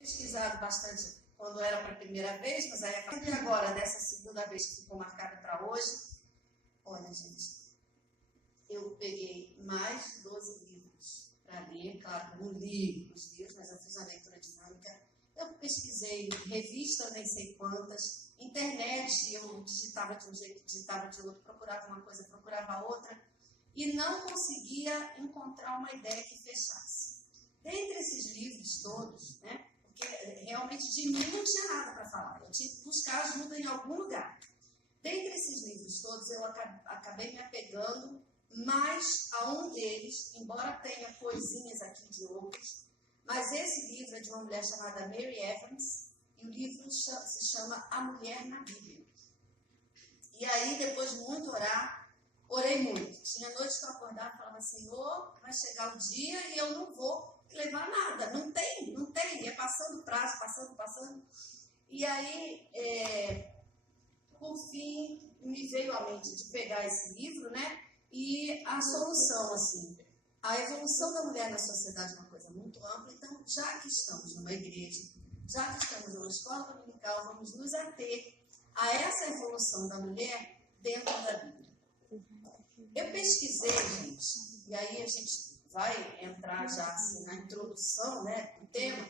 pesquisado bastante quando era para a primeira vez, mas aí agora, dessa segunda vez que ficou marcada para hoje, olha, gente, eu peguei mais 12 livros para ler, claro, não li os livros, mas eu fiz uma leitura dinâmica. Eu pesquisei revista, nem sei quantas, internet, eu digitava de um jeito, digitava de outro, procurava uma coisa, procurava outra, e não conseguia encontrar uma ideia que fechasse. Dentre esses livros todos, né, porque realmente de mim não tinha nada para falar, eu tinha que buscar ajuda em algum lugar. Dentre esses livros todos, eu acabei me apegando mais a um deles, embora tenha coisinhas aqui de outros, mas esse livro é de uma mulher chamada Mary Evans, e o livro se chama A Mulher na Bíblia. E aí, depois de muito orar, orei muito. Tinha noites que eu acordava e falava, Senhor, vai chegar o dia e eu não vou levar nada. Não tem. Ia passando o prazo, passando. E aí, por fim, me veio à mente de pegar esse livro, né? E a solução, assim, a evolução da mulher na sociedade é uma coisa muito ampla. Então, já que estamos numa igreja, já que estamos numa escola dominical, vamos nos ater a essa evolução da mulher dentro da Bíblia. Eu pesquisei, gente, e aí a gente vai entrar já assim, na introdução, né, do tema.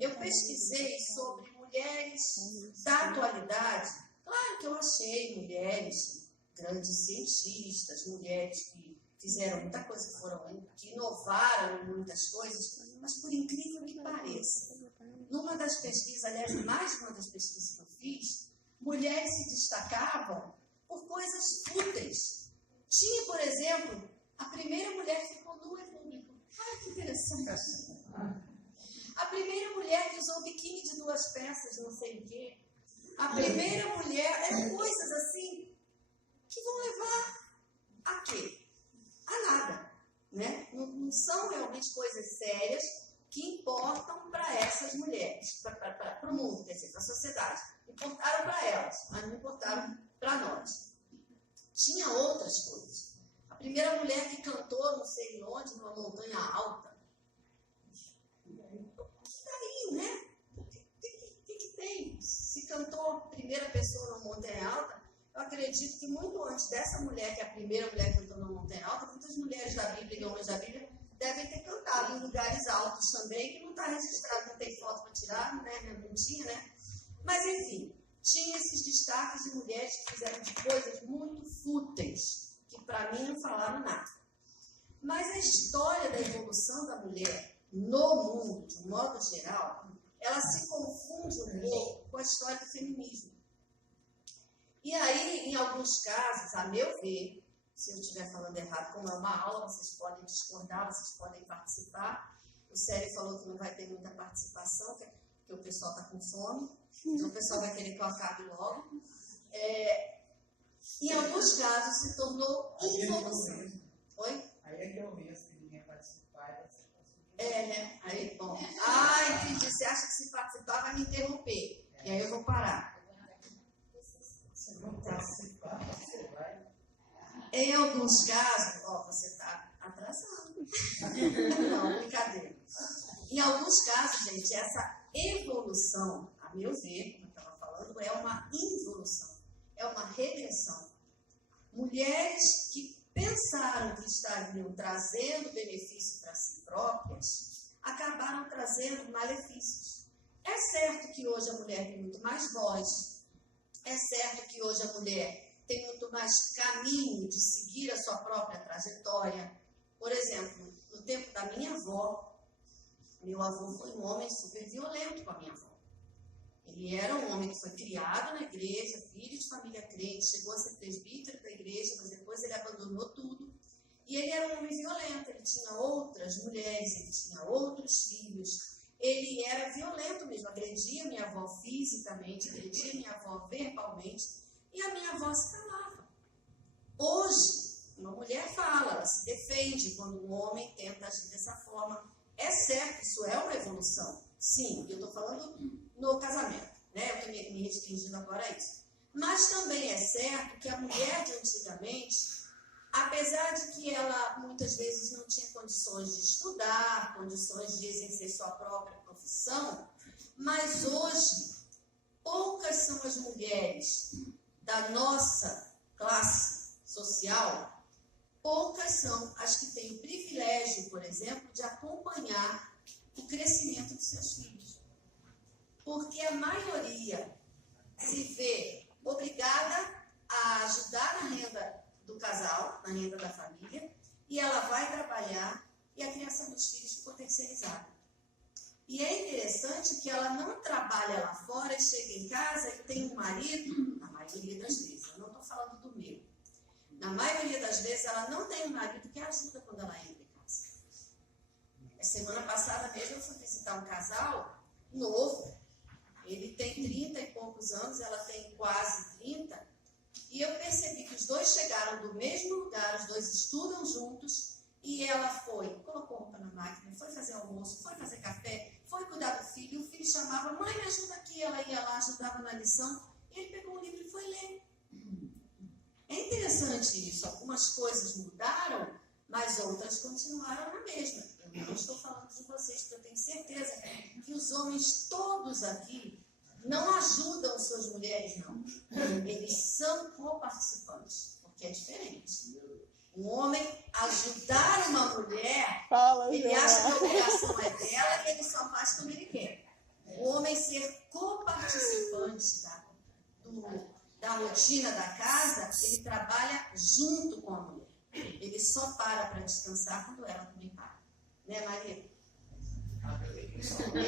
Eu pesquisei sobre mulheres da atualidade. Claro que eu achei mulheres, grandes cientistas, mulheres que fizeram muita coisa, que inovaram em muitas coisas, mas por incrível que pareça, numa das pesquisas, aliás, mais uma das pesquisas que eu fiz, mulheres se destacavam por coisas fúteis. Tinha, por exemplo, a primeira mulher que ficou nua em público. Ai, que interessante. A primeira mulher que usou biquíni de 2 peças, não sei o quê. A primeira mulher, eram coisas assim que vão levar a quê? A nada, né? Não são realmente coisas sérias que importam para essas mulheres, para o mundo, quer dizer, para a sociedade. Importaram para elas, mas não importaram para nós. Tinha outras coisas. A primeira mulher que cantou, não sei onde, numa montanha alta. E daí, né? O que tem? Se cantou a primeira pessoa numa montanha alta, eu acredito que muito antes dessa mulher, que é a primeira mulher que cantou numa montanha alta, muitas mulheres da Bíblia e homens da Bíblia devem ter cantado em lugares altos também, que não está registrado, não tem foto para tirar, né? Não tinha, né? Mas, enfim, tinha esses destaques de mulheres que fizeram de coisas muito fúteis, que para mim não falaram nada. Mas a história da evolução da mulher no mundo, de um modo geral, ela se confunde um pouco com a história do feminismo. E aí, em alguns casos, a meu ver, se eu estiver falando errado, como é uma aula, vocês podem discordar, vocês podem participar. O Célio falou que não vai ter muita participação, porque o pessoal está com fome, então o pessoal vai querer que eu acabe logo. Em alguns casos, se tornou involução. Oi? Aí é que eu penso que ninguém participar. Né? Aí, bom. Entendi. Você acha que se participar vai me interromper. E aí eu vou parar. Se não participar, você vai. Em alguns casos, você está atrasado. Não, brincadeira. Em alguns casos, gente, essa evolução, a meu ver, como eu estava falando, é uma involução, é uma regressão. Mulheres que pensaram que estariam trazendo benefício para si próprias, acabaram trazendo malefícios. É certo que hoje a mulher tem muito mais voz, é certo que hoje a mulher tem muito mais caminho de seguir a sua própria trajetória. Por exemplo, no tempo da minha avó, meu avô foi um homem super violento com a minha avó. Ele era um homem que foi criado na igreja, filho de família crente, chegou a ser presbítero da igreja, mas depois ele abandonou tudo. E ele era um homem violento, ele tinha outras mulheres, ele tinha outros filhos. Ele era violento mesmo, agredia minha avó fisicamente, agredia minha avó verbalmente, e a minha avó se calava. Hoje, uma mulher fala, ela se defende quando um homem tenta agir dessa forma. É certo, isso é uma evolução. Sim, eu estou falando no casamento, né? Eu estou me restringindo agora a isso. Mas também é certo que a mulher de antigamente, apesar de que ela muitas vezes não tinha condições de estudar, condições de exercer sua própria profissão, Mas hoje, poucas são as mulheres da nossa classe social, poucas são as que têm o privilégio, por exemplo, de acompanhar o crescimento dos seus filhos. Porque a maioria se vê obrigada a ajudar na renda do casal, na renda da família, e ela vai trabalhar e a criação dos filhos ficou terceirizada. E é interessante que ela não trabalha lá fora e chega em casa e tem um marido, na maioria das vezes, eu não estou falando do meu, na maioria das vezes ela não tem um marido que ajuda quando ela entra em casa. A semana passada mesmo eu fui visitar um casal novo, ele tem 30 e poucos anos, ela tem quase 30, e eu percebi que os dois chegaram do mesmo lugar, os dois estudam juntos, e ela colocou roupa na máquina, foi fazer almoço, foi fazer café, foi cuidar do filho, e o filho chamava, mãe, me ajuda aqui, ela ia lá, ajudava na lição, e ele pegou o livro e foi ler. É interessante isso, algumas coisas mudaram, mas outras continuaram na mesma. Eu não estou falando de vocês, porque eu tenho certeza que os homens todos aqui não ajudam suas mulheres, não. Eles são co-participantes, porque é diferente. Um homem ajudar uma mulher, ele acha que a obrigação é dela e ele só faz como ele quer. O homem ser co-participante da rotina da casa, ele trabalha junto com a mulher. Ele só para descansar quando ela também para. Né, Maria?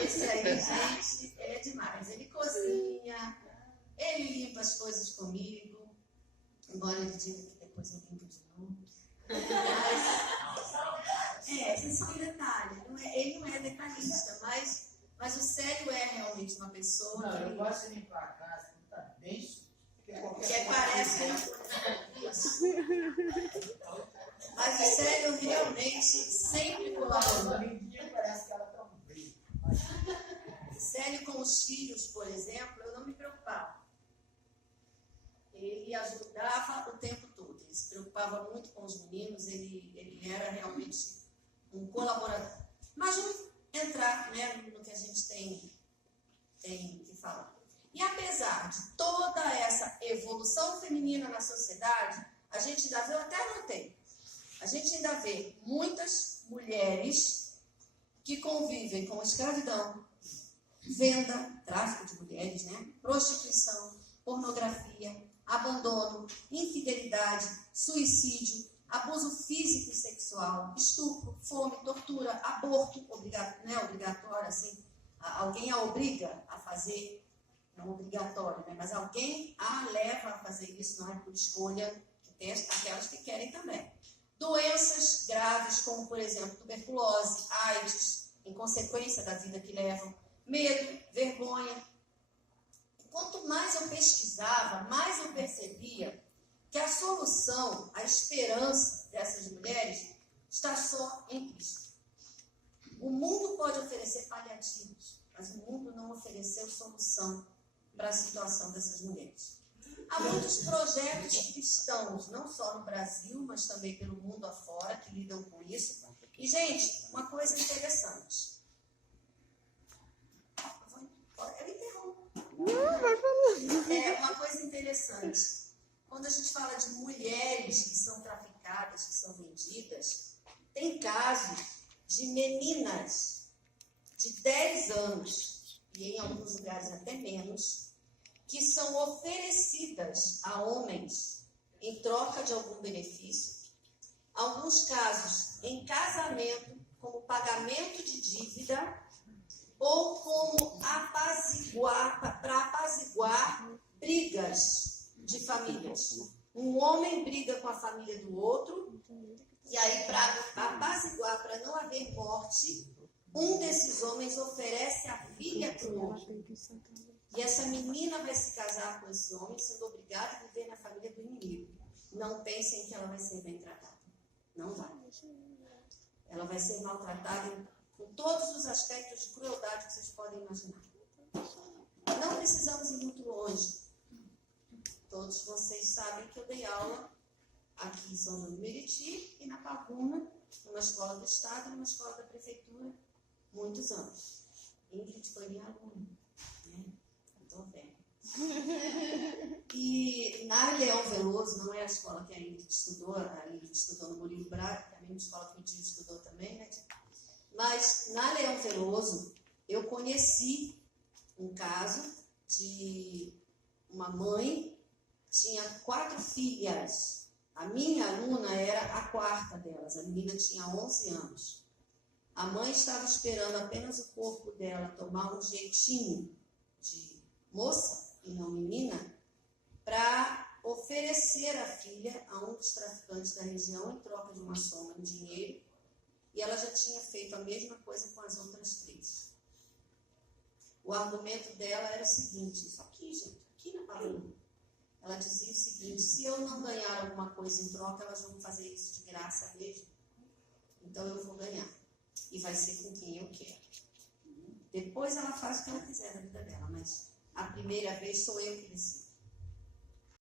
Esse aí, gente, ele é demais. Ele cozinha, ele limpa as coisas comigo, embora ele diga que depois eu limpo de novo. Mas, isso é só um detalhe. Ele não é detalhista, mas o Célio é realmente uma pessoa Não, que... eu gosto de limpar a casa, que está bem sujo. Que parece isso. Mas o Célio realmente sempre colaborou. Parece que ela está um brilho. Célio com os filhos, por exemplo, eu não me preocupava. Ele ajudava o tempo todo. Ele se preocupava muito com os meninos, ele era realmente um colaborador. Mas vamos entrar, né, no que a gente tem que falar. E apesar de toda essa evolução feminina na sociedade, a gente ainda vê, eu até anotei, a gente ainda vê muitas mulheres que convivem com escravidão, venda, tráfico de mulheres, né? Prostituição, pornografia, abandono, infidelidade, suicídio, abuso físico e sexual, estupro, fome, tortura, aborto, obrigatório, assim, alguém a obriga a fazer, não obrigatório, né? Mas alguém a leva a fazer isso, não é por escolha, tem aquelas que querem também. Doenças graves, como, por exemplo, tuberculose, AIDS, em consequência da vida que levam, medo, vergonha. Quanto mais eu pesquisava, mais eu percebia que a solução, a esperança dessas mulheres está só em Cristo. O mundo pode oferecer paliativos, mas o mundo não ofereceu solução para a situação dessas mulheres. Há muitos projetos cristãos, não só no Brasil, mas também pelo mundo afora, que lidam com isso. E, gente, uma coisa interessante. Eu interrompo. Não, vai falando. Uma coisa interessante. Quando a gente fala de mulheres que são traficadas, que são vendidas, tem casos de meninas de 10 anos, e em alguns lugares até menos, que são oferecidas a homens em troca de algum benefício, alguns casos em casamento, como pagamento de dívida, ou como para apaziguar brigas de famílias. Um homem briga com a família do outro, e aí, para apaziguar, para não haver morte, um desses homens oferece a filha para o outro. E essa menina vai se casar com esse homem, sendo obrigada a viver na família do inimigo. Não pensem que ela vai ser bem tratada. Não vai. Ela vai ser maltratada com todos os aspectos de crueldade que vocês podem imaginar. Não precisamos ir muito longe. Todos vocês sabem que eu dei aula aqui em São João do Meriti e na Pavuna, numa escola do Estado e numa escola da Prefeitura, muitos anos. Ingrid foi minha aluna. E na Leão Veloso, não é a escola que a Ingrid estudou, a Ingrid estudou no Murilo Braga, que é a mesma escola que o tio estudou também, né? Mas na Leão Veloso, eu conheci um caso de uma mãe, tinha 4 filhas. A minha aluna era a 4ª delas, a menina tinha 11 anos. A mãe estava esperando apenas o corpo dela tomar um jeitinho de moça e não menina, para oferecer a filha a um dos traficantes da região em troca de uma soma em dinheiro, e ela já tinha feito a mesma coisa com as outras 3. O argumento dela era o seguinte, isso aqui, gente, aqui na Paraná. Ela dizia o seguinte, se eu não ganhar alguma coisa em troca, elas vão fazer isso de graça mesmo, então eu vou ganhar, e vai ser com quem eu quero. Depois ela faz o que ela quiser na vida dela, mas a primeira vez sou eu que decido.